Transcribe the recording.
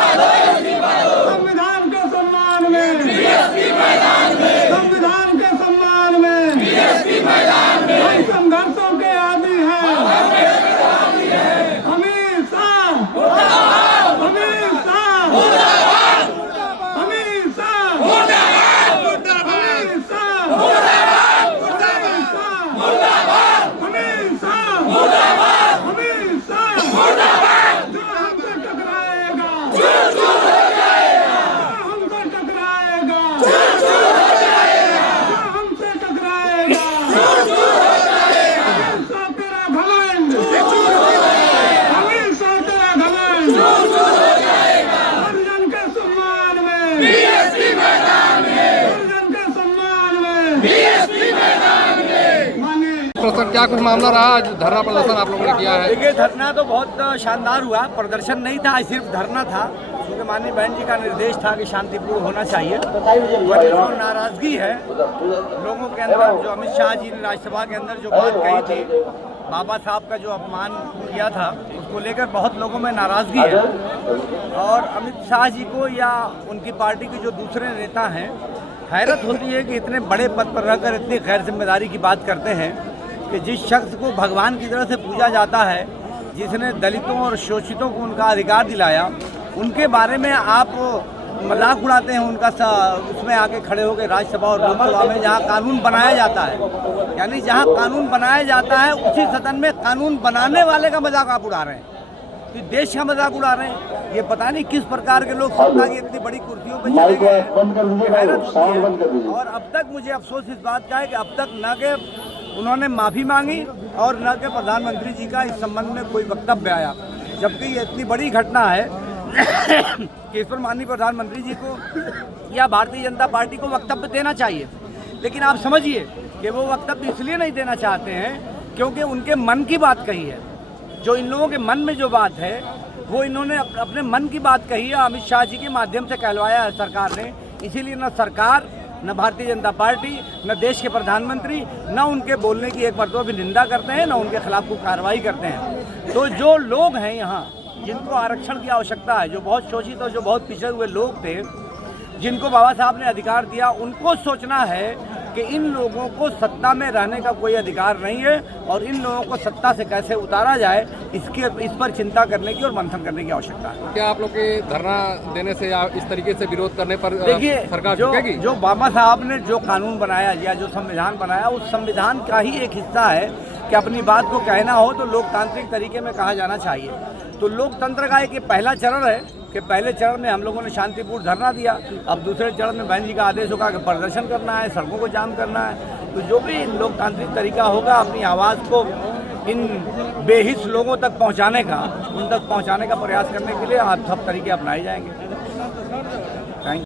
संविधान के सम्मान में, संविधान के सम्मान में हम संघर्षों के आदि हैं। हमेशा हमेशा हमेशा हमेशा जो हमसे टकराएगा, जो हमसे टकराएगा, जो हमसे टकराएगा, हमेशा तेरा घमंड, हमेशा तेरा घमंड हरिजन के सम्मान में, हरिजन के सम्मान में। प्रदर्शन क्या कुछ मामला रहा आज धरना प्रदर्शन आप लोगों ने किया है? देखिए, धरना तो बहुत शानदार हुआ। प्रदर्शन नहीं था, सिर्फ धरना था, क्योंकि माननीय बहन जी का निर्देश था कि शांतिपूर्ण होना चाहिए। वही जो नाराजगी है लोगों के अंदर, जो अमित शाह जी ने राज्यसभा के अंदर जो बात कही थी, बाबा साहब का जो अपमान किया था, उसको लेकर बहुत लोगों में नाराजगी है। और अमित शाह जी को या उनकी पार्टी के जो दूसरे नेता हैं, हैरत होती है कि इतने बड़े पद पर रहकर इतनी गैर जिम्मेदारी की बात करते हैं कि जिस शख्स को भगवान की तरह से पूजा जाता है, जिसने दलितों और शोषितों को उनका अधिकार दिलाया, उनके बारे में आप मजाक उड़ाते हैं उनका। उसमें आके खड़े होकर राज्यसभा और लोकसभा में जहां कानून बनाया जाता है, यानी जहां कानून बनाया जाता है उसी सदन में कानून बनाने वाले का मजाक आप उड़ा रहे हैं, तो देश का मजाक उड़ा रहे हैं। ये पता नहीं किस प्रकार के लोग सत्ता की इतनी बड़ी कुर्सियों पर चले गए हैं। और अब तक मुझे अफसोस इस बात का है कि अब तक न के उन्होंने माफ़ी मांगी और न के प्रधानमंत्री जी का इस संबंध में कोई वक्तव्य आया, जबकि ये इतनी बड़ी घटना है कि इस पर माननीय प्रधानमंत्री जी को या भारतीय जनता पार्टी को वक्तव्य देना चाहिए। लेकिन आप समझिए कि वो वक्तव्य इसलिए नहीं देना चाहते हैं क्योंकि उनके मन की बात कही है। जो इन लोगों के मन में जो बात है वो इन्होंने अपने मन की बात कही है, अमित शाह जी के माध्यम से कहलवाया है सरकार ने। इसीलिए न सरकार, न भारतीय जनता पार्टी, न देश के प्रधानमंत्री, न उनके बोलने की एक मरतबा भी निंदा करते हैं, न उनके खिलाफ कोई कार्रवाई करते हैं। तो जो लोग हैं यहाँ, जिनको आरक्षण की आवश्यकता है, जो बहुत शोषित और जो बहुत पिछड़े हुए लोग थे, जिनको बाबा साहब ने अधिकार दिया, उनको सोचना है कि इन लोगों को सत्ता में रहने का कोई अधिकार नहीं है और इन लोगों को सत्ता से कैसे उतारा जाए, इस पर चिंता करने की और मंथन करने की आवश्यकता है। क्या आप लोग के धरना देने से या इस तरीके से विरोध करने पर देखिए, सरकार झुकेगी? जो बाबा साहब ने जो कानून बनाया या जो संविधान बनाया, उस संविधान का ही एक हिस्सा है कि अपनी बात को कहना हो तो लोकतांत्रिक तरीके में कहा जाना चाहिए। तो लोकतंत्र का एक पहला चरण है कि पहले चरण में हम लोगों ने शांतिपूर्ण धरना दिया। अब दूसरे चरण में बहन जी का आदेश होगा कि प्रदर्शन करना है, सड़कों को जाम करना है। तो जो भी लोकतांत्रिक तरीका होगा अपनी आवाज़ को इन बेहिस लोगों तक पहुंचाने का, उन तक पहुंचाने का प्रयास करने के लिए आप सब तरीके अपनाए जाएंगे। Thank you.